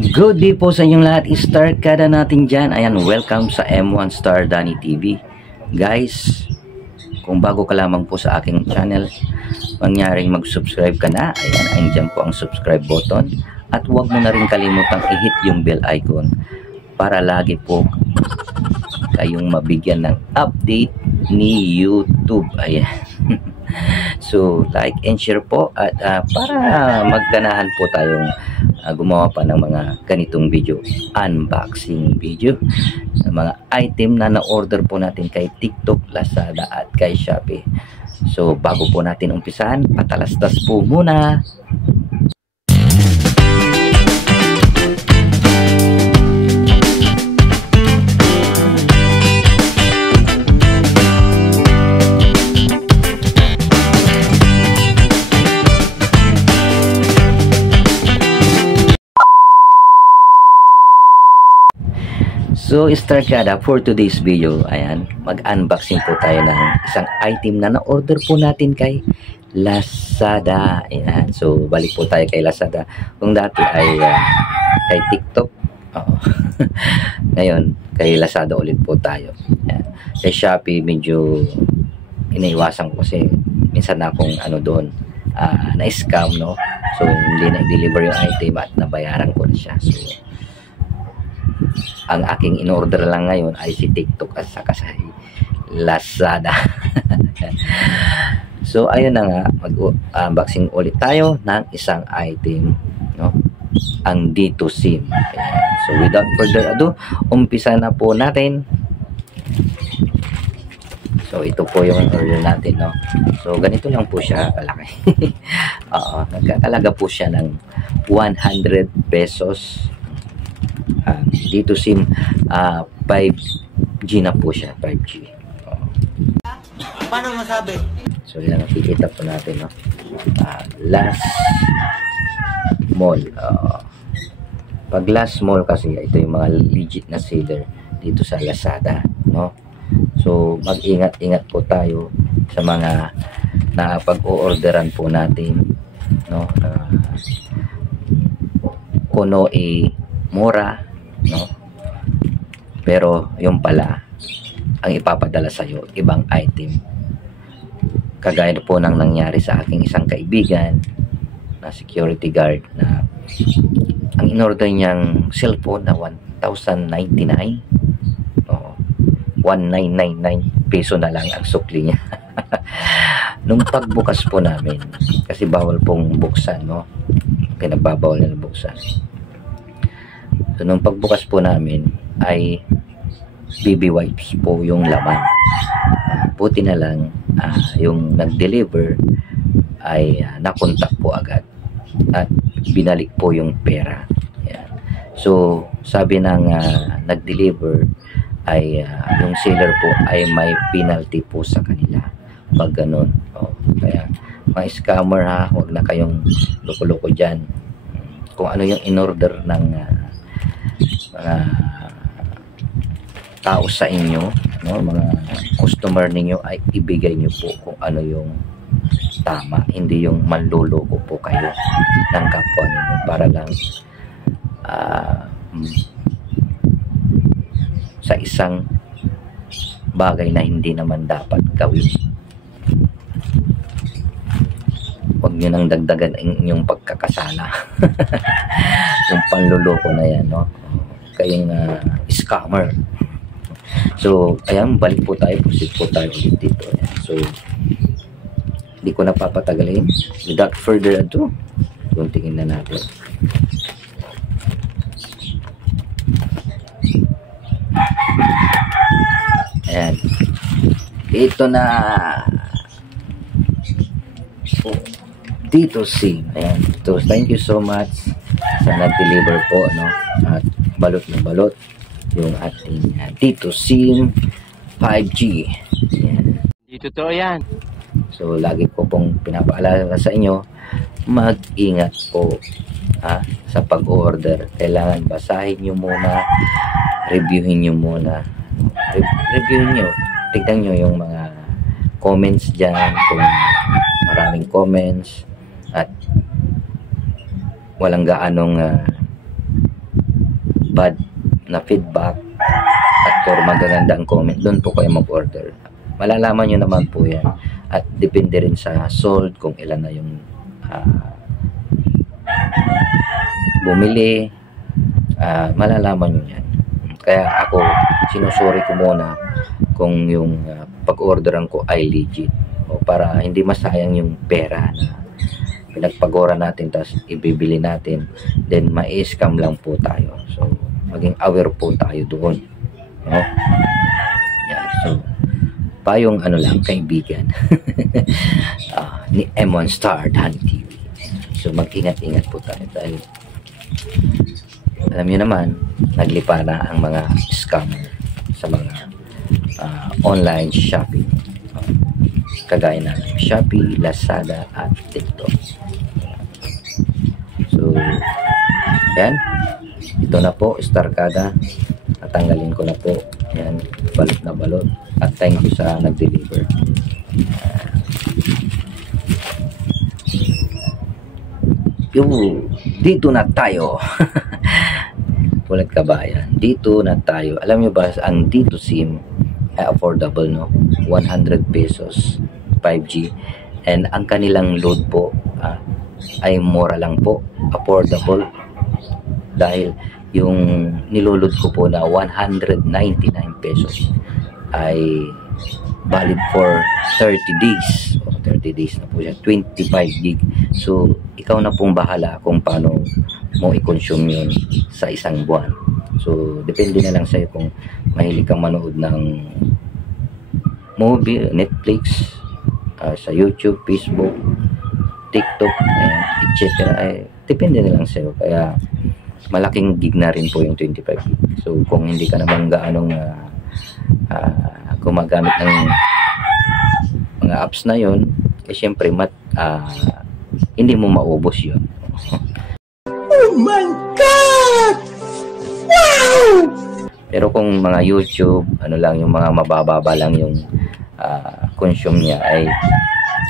Good day po sa inyong lahat. I-start kada natin dyan. Ayan, welcome sa M1 Star Danny TV. Guys, kung bago ka lamang po sa aking channel, mangyaring mag-subscribe ka na. Ayan, andyan po ang subscribe button. At huwag mo na rin kalimutang i-hit yung bell icon para lagi po kayong mabigyan ng update ni YouTube. Ayan. So, like and share po at para magganahan po tayong gumawa pa ng mga ganitong video, unboxing video ng mga item na na-order po natin kay TikTok, Lazada at kay Shopee. So, bago po natin umpisahan, patalastas po muna. So, start kada for today's video. Ayan, mag-unboxing po tayo ng isang item na na-order po natin kay Lazada. Ayan, so balik po tayo kay Lazada. Kung dati ay kay TikTok, ngayon kay Lazada ulit po tayo. Ayan. Kay Shopee medyo inaiwasan ko kasi minsan na akong doon na-scam, no? So hindi na-deliver yung item at nabayaran ko na siya. So ang aking in-order lang ngayon ay si TikTok at saka sa Lazada. So ayun na nga, mag-unboxing ulit tayo ng isang item, no? Ang D2 SIM. Ayan. So without further ado, umpisa na po natin. So ito po yung order natin, no? So ganito lang po siya kalaki. Nagkakalaga po siya ng 100 pesos. Dito SIM 5G na po siya, 5G. Paano masabi? So yan, nakikita po natin, no? Last Mall. Pag Last Mall kasi, ito yung mga legit na seller dito sa Lazada, no? So mag-ingat-ingat po tayo sa mga na pag-o-orderan po natin, no? Kuno mura, no? Pero yung pala ang ipapadala sa iyo ibang item. Kagaya po ng nangyari sa aking isang kaibigan na security guard na ang inorder niyang cellphone na 1,099, 1,999 peso na lang ang sukli niya. Nung pagbukas po namin, kasi bawal pong buksan, no? Pinagbabawal na buksan. So, nung pagbukas po namin ay BBYP po yung laman. Buti na lang yung nag-deliver ay nakontak po agad at binalik po yung pera. Ayan. So sabi ng nag-deliver ay yung seller po ay may penalty po sa kanila pag ganun. Kaya mga scammer, huwag na kayong loko-loko dyan. Kung ano yung in-order ng mga tao sa inyo, no, mga customer ninyo, ay ibigay nyo po kung ano yung tama, hindi yung manloloko po kayo ng kapwa ninyo para lang sa isang bagay na hindi naman dapat gawin. Huwag nyo nang dagdagan ang inyong pagkakasala. Yung panloloko na yan, no? Kayong scammer. So ayan, balik po tayo, proceed po tayo ulit dito. Ayan. So hindi ko na papatagalin, without further ado, tingin na natin. Ayan, ito na dito SIM. Ayan, so thank you so much sa nag-deliver po, no? At balot na balot yung ating dito SIM 5G. Ayan. Dito to yan. So lagi ko pong pinapaalala sa inyo, mag-ingat po sa pag-order. Kailangan basahin nyo muna, reviewin nyo muna. Reviewin nyo, tignan nyo yung mga comments dyan, kung maraming comments at walang gaanong bad na feedback at for magagandang comment, doon po kayo mag-order. Malalaman nyo naman po yan. At depende rin sa sold kung ilan na yung bumili. Malalaman nyo yan. Kaya ako, sinusuri ko muna kung yung pag-orderan ko ay legit. O para hindi masayang yung pera na pinagpagora natin tapos ibibili natin. Then, ma-scam lang po tayo. So, maging aware po tayo doon. No? Yan. So, payong lang, kaibigan ni M1 Star Dan TV. So mag-ingat-ingat po tayo dahil alam niyo naman, naglipa na ang mga scammer sa mga online shopping, kagaya na Shopee, Lazada at TikTok. So yan, ito na po, Starkada. Natanggalin ko na po yan, balot na balot. At thank you sa nag-deliver. Dito na tayo. Pulat kabayan. Dito na tayo. Alam nyo ba, ang dito SIM ay affordable, no? 100 pesos 5G. And ang kanilang load po ay mura lang po. Affordable. Dahil yung niloload ko po na 199 pesos ay valid for 30 days. O, 30 days na po siya. 25 gig. So, ikaw na pong bahala kung paano mo i-consume yun sa isang buwan. So, depende na lang sa'yo kung mahilig kang manood ng movie, Netflix, sa YouTube, Facebook, TikTok, etc. Depende na lang sa'yo. Kaya, malaking gig na rin po yung 25 gig. So, kung hindi ka naman gaanong gumagamit ng mga apps na yon, syempre hindi mo maubos yun. Oh my God! Wow! Pero kung mga YouTube, lang yung mga mabababa lang yung consume niya ay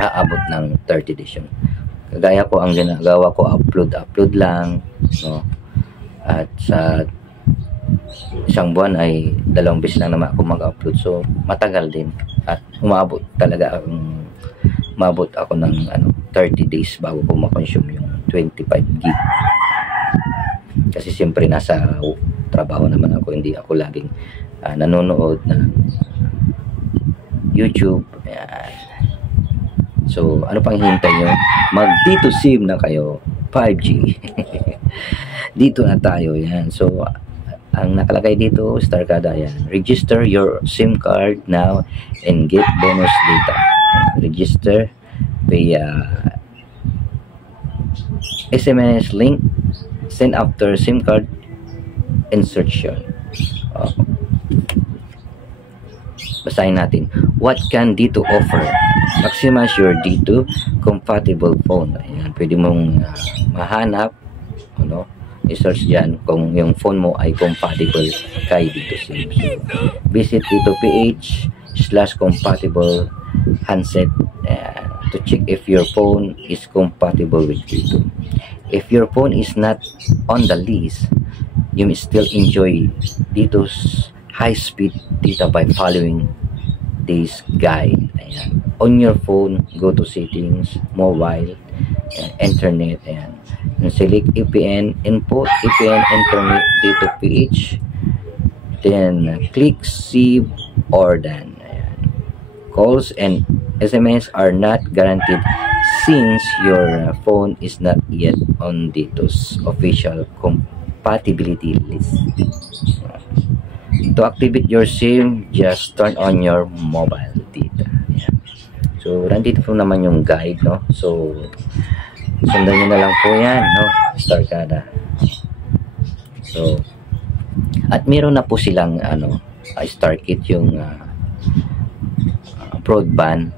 aabot ng 30 days yun. Kagaya ko, ang ginagawa ko, upload lang, no? At sa isang buwan ay 2 beses lang naman ako mag-upload. So, matagal din. At umabot ako ng 30 days bago ko ma-consume yung 25 gig. Kasi siyempre nasa trabaho naman ako. Hindi ako laging nanonood ng YouTube. Ayan. So, ano pang hintay nyo? Mag-dito SIM na kayo. 5G. Dito na tayo. Yan. So, ang nakalagay dito, Starkada, yan. Register your SIM card now and get bonus data. Register via SMS link send after SIM card insertion. Basahin natin. What can Dito offer? Maximize your Dito compatible phone. Ayan, pwede mong mahanap, i-search dyan kung yung phone mo ay compatible kay Dito SIM. So, visit dito.ph/compatible handset to check if your phone is compatible with Dito. If your phone is not on the list, you may still enjoy Dito's high-speed data by following this guide. Ayan. On your phone, go to settings, mobile, internet, and select VPN, input VPN, internet, dito PH, then click save or done. Ayan. Calls and SMS are not guaranteed since your phone is not yet on Dito's official compatibility list. To activate your SIM, just turn on your mobile data. Ayan. So, nandito po naman yung guide, no? So, sundan nyo na lang po yan, no? Starkada. So, at meron na po silang, StarKit yung broadband.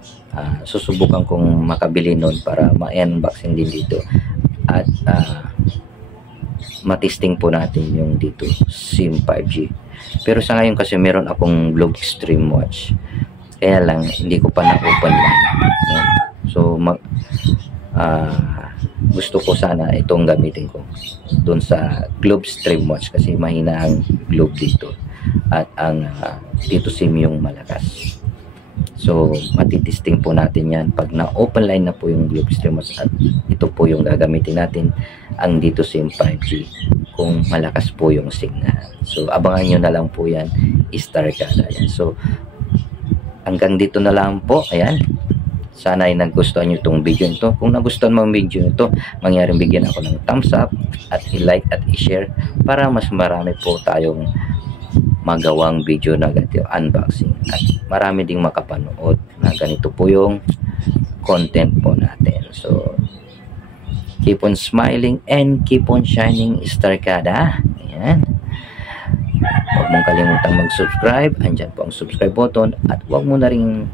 Susubukan kong makabili nun para ma-unboxing din dito. At, matesting po natin yung dito SIM 5G. Pero sa ngayon kasi meron akong Globe Extreme Watch. Kaya lang, hindi ko pa na-open lang. No? So, gusto ko sana itong gamitin ko doon sa Globe Streamwatch kasi mahina ang Globe dito at ang dito SIM yung malakas. So matitesting po natin yan pag na-open line na po yung Globe Streamwatch at ito po yung gagamitin natin, ang dito SIM 5G, kung malakas po yung signal. So abangan nyo na lang po yan, Starcada yan. So hanggang dito na lang po. Ayan, sana ay nagustuhan nyo itong video nito. Kung nagustuhan mo ang video nito, mangyaring bigyan ako ng thumbs up at i-like at i-share para mas marami po tayong magawang video na ganito, unboxing, at marami ding makapanood na ganito po yung content po natin. So keep on smiling and keep on shining, Starcada. Ayan, huwag mong kalimutang mag-subscribe. Andyan po ang subscribe button at huwag mo na rin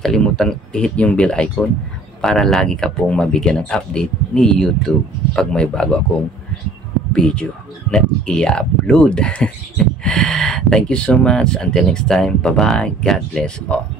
kalimutan i-hit yung bell icon para lagi ka pong mabigyan ng update ni YouTube pag may bago akong video na i-upload. Thank you so much. Until next time, bye-bye. God bless all.